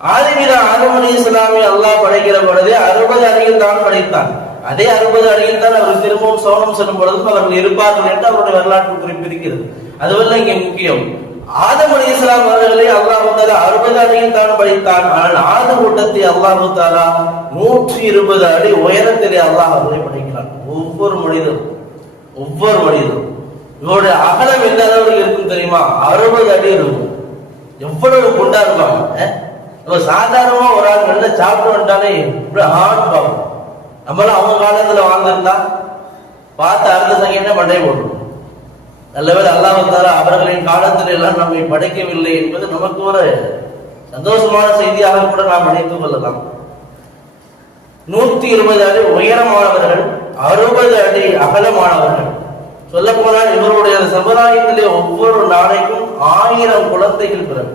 ஆதம் அலைஹிஸ்ஸலாமை அல்லாஹ் படைக்கிற பொழுது 60 அடியில் தான் படைத்தான். அதே 60 அடியில் தான் அவர் திரும்பவும் சோனம் செல்லும் பொழுதும் அவர்கள் இருப்பார்கள் என்று அவருடைய வரலாற்று குறிப்பு இருக்கிறது. அதுவல்ல இங்கே முக்கியம். ஆதம் அலைஹிஸ்ஸலாம் அவர்களை அல்லாஹ் தஆலா 60 அடியில் தான் படைத்தான். ஆனால் ஆதம் கூட்டத்தை அல்லாஹ் தஆலா 120 அடி உயரத்திலே அல்லாஹ் அவர்களை படைக்கிறான். ஒவ்வொரு மனிதரும் இவருடைய அகலம் எந்த அளவுக்கு இருக்கும் தெரியுமா? 60 அடி இருக்கும். எவ்வளவு குண்டா இருப்பாங்க. சாதாரணமா ஒரு ஆள் நல்லா சாப்பிட்டு வந்துட்டாலே இப்படி ஹார்ட் பார்ப்போம். நம்மளாம் அவங்க காலத்துல வாழ்ந்திருந்தா பார்த்து அடுத்த சங்கிட்ட மண்டை போடுறோம். நல்லவேளை அல்லாஹ் தஆலா அவர்களின் காலத்தில் எல்லாம் நம்மை படைக்கவில்லை என்பது நமக்கு ஒரு சந்தோஷமான செய்தியாக கூட நாம் நினைத்துக் கொள்ளலாம். 120 அடி உயரமானவர்கள், 60 அடி அகலமானவர்கள். சொல்ல போனால் இவருடைய சமுதாயத்திலே ஒவ்வொரு நாளைக்கும் 1000 குழந்தைகள் பிறகு